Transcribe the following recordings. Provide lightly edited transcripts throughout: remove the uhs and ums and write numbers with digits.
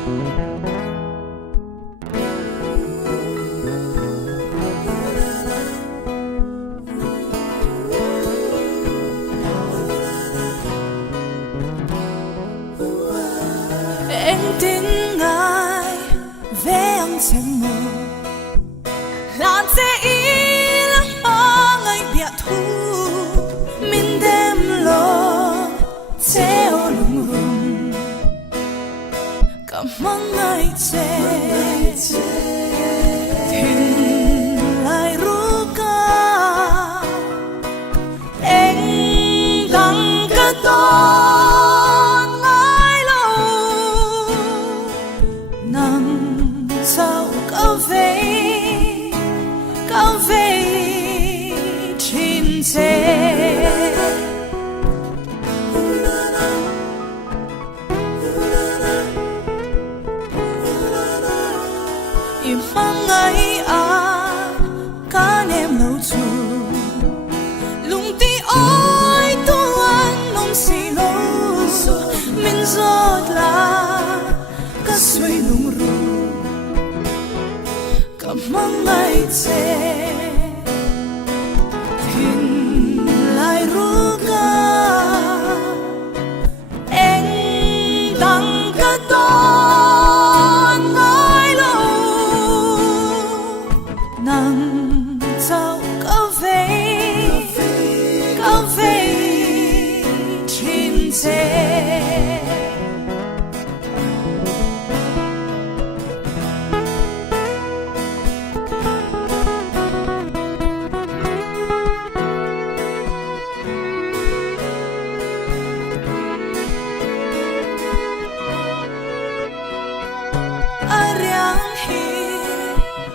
Em tin ngài về ông chẳng mơ là dễ ý lắm ở ngày biệt thu mình đem lo theo lùng rùng cảm ơn ngài chê thình lại ru ca em đắng cả đón ngài lâu nắng sao cao về trên xe im mang ngày cả em lâu chu lung ti ôi tuan nông xì lô mình giọt là cả suy lung ru cảm ơn ngày chê thình lại ru ca em đắng cả đón ngài lâu nắng sao cao về trên xe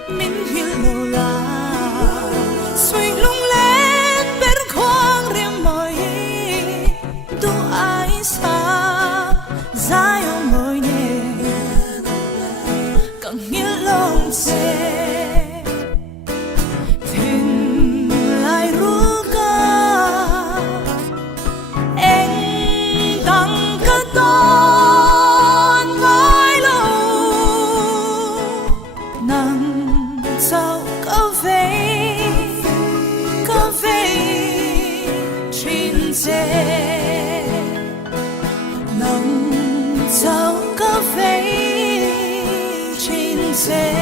mình hiểu lâu là suy lung lên bên khoang riêng mỏi tu ai xa dài ông mỏi nhẹ càng nghĩa lòng chê thình lại ru ca em đắng cả đón ngài lâu nắng sao cao về trên xe nắng sao cao về trên xe